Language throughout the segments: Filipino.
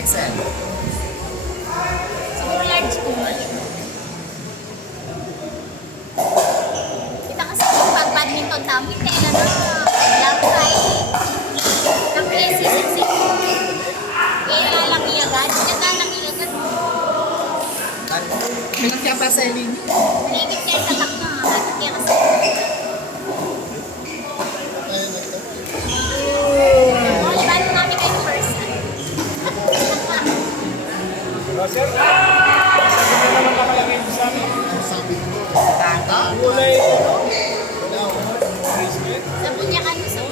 XL. Siguro large po. Kita kasi yung pag-badminton namin, kaya na lang tayo. Ng PHC. Kaya lang iyagan. Ganda lang iyagan. Bilang kaya pa sa elin? Naligid kayo sa tak na. Kaya kasi. Ibano namin kayo ng person. Sir, sabi na naman nakalagay sa amin. Tata? Kulay. Sa punyakan mo sa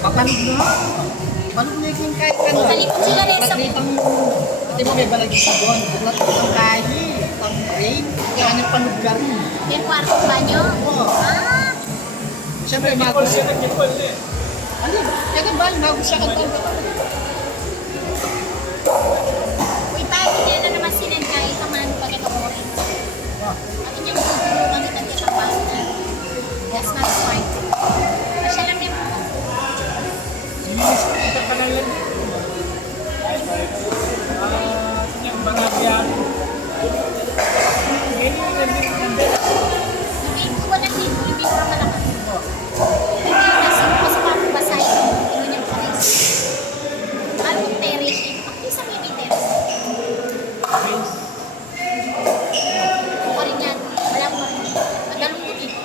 Papanig na. Panog na yung kahit ano. Sa lipot sila rin sa Pati mo may balagay sa doon. Buklat ko ng kahi. Ang rain. Kaya nang panuggar. yung kwartong banyo. Oo. Ah! Siyempre, Nag-ipol siya, nag-ipol eh. Ano? Kaya ba? Bago siya kanta. Uy, bakit niya na naman sinend kahit naman pagkakamurin? Bakit niya matutulungan kita kita pa na? That's not smart. Masya lang yung Sinilis ko kita ka na lang. Yung barangyan. Ngayon yung nandito nandito. hindi ko wala dito, hindi ko malakas. Hindi kasi ko sa pagbasahin ko. Yun yung pares. Ano yung terrace? Bakit sa mini terrace? Ako rin yan. Wala mo rin. Madalong ko dito.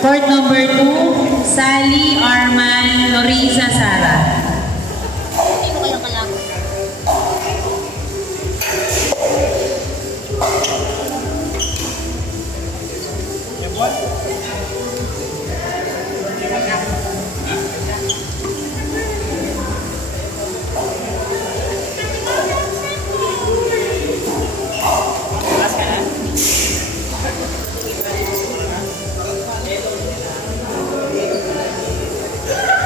Court number 2, Sally Arman Loriza Sara.